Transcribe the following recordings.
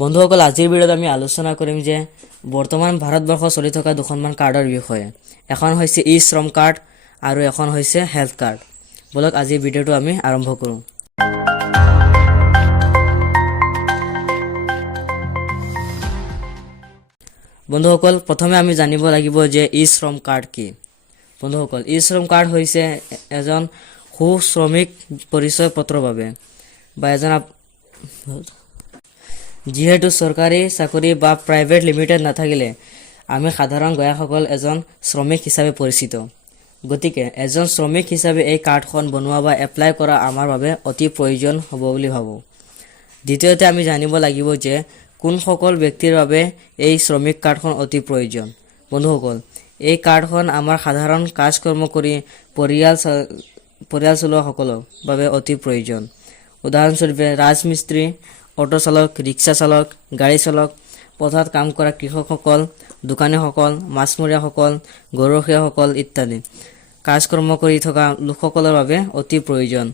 বন্ধুসকল আজিৰ ভিডিঅ'ত আমি আলোচনা কৰিম যে বৰ্তমান ভাৰতবৰ্ষ চলি থকা দুখনমান কাৰ্ডৰ বিষয়ে। এখন হৈছে ই শ্ৰম কাৰ্ড আৰু এখন হৈছে হেল্থ কাৰ্ড। বলক আজিৰ ভিডিঅ'টো আমি আৰম্ভ কৰোঁ। বন্ধুসকল প্ৰথমে আমি জানিব লাগিব যে ই শ্ৰম কাৰ্ড কি। বন্ধুসকল ই শ্ৰম কাৰ্ড হৈছে এজন সু শ্ৰমিক পৰিচয় পত্ৰৰ বাবে বা এজন যিহেতু চৰকাৰী চাকৰি বা প্ৰাইভেট লিমিটেড নাথাকিলে আমি সাধাৰণ গ্ৰাহকসকল এজন শ্ৰমিক হিচাপে পৰিচিত। গতিকে এজন শ্ৰমিক হিচাপে এই কাৰ্ডখন বনোৱা বা এপ্লাই কৰা আমাৰ বাবে অতি প্ৰয়োজন হ'ব বুলি ভাবোঁ। দ্বিতীয়তে আমি জানিব লাগিব যে কোনসকল ব্যক্তিৰ বাবে এই শ্ৰমিক কাৰ্ডখন অতি প্ৰয়োজন। বন্ধুসকল এই কাৰ্ডখন আমাৰ সাধাৰণ কাজ কৰ্ম কৰি পৰিয়াল চলোৱাসকলৰ বাবে অতি প্ৰয়োজন। উদাহৰণস্বৰূপে ৰাজমিস্ত্ৰী, অটো চালক, ৰিক্সা চালক, গাড়ী চালক, পথাৰত কাম কৰা কৃষকসকল, দোকানীসকল, মাছমৰীয়াসকল, গৰুৰখীয়াসকল ইত্যাদি কাজ কৰ্ম কৰি থকা লোকসকলৰ বাবে অতি প্ৰয়োজন।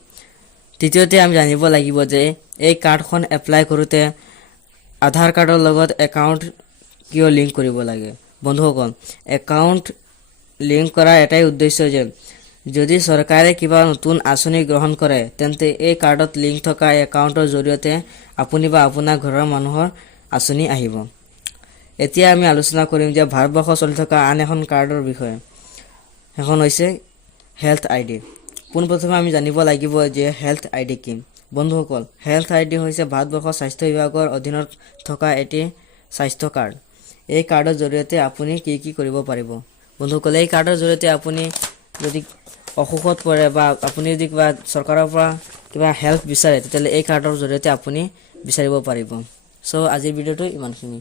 তৃতীয়তে আমি জানিব লাগিব যে এই কাৰ্ডখন এপ্লাই কৰোঁতে আধাৰ কাৰ্ডৰ লগত একাউণ্ট কিয় লিংক কৰিব লাগে। বন্ধুসকল একাউণ্ট লিংক কৰাৰ এটাই উদ্দেশ্য যে যদি চৰকাৰে কিবা নতুন আঁচনি গ্ৰহণ কৰে তেন্তে এই কাৰ্ডত লিংক থকা একাউণ্টৰ জৰিয়তে আপুনি বা আপোনাৰ ঘৰৰ মানুহৰ আঁচনি আহিব। এতিয়া আমি আলোচনা কৰিম যে ভাৰতবৰ্ষত চলি থকা আন এখন কাৰ্ডৰ বিষয়ে। সেইখন হৈছে হেল্থ আই ডি। পোনপ্ৰথমে আমি জানিব লাগিব যে হেল্থ আই ডি কি। বন্ধুসকল হেল্থ আই ডি হৈছে ভাৰতবৰ্ষৰ স্বাস্থ্য বিভাগৰ অধীনত থকা এটি স্বাস্থ্য কাৰ্ড। এই কাৰ্ডৰ জৰিয়তে আপুনি কি কৰিব পাৰিব। বন্ধুসকল এই কাৰ্ডৰ জৰিয়তে আপুনি যদি অসুখত পৰে বা আপুনি যদি কিবা চৰকাৰৰ পৰা কিবা হেল্প বিচাৰে তেতিয়াহ'লে এই কাৰ্ডৰ জৰিয়তে আপুনি বিচাৰিব পাৰিব। চ' আজিৰ ভিডিঅ'টো ইমানখিনি।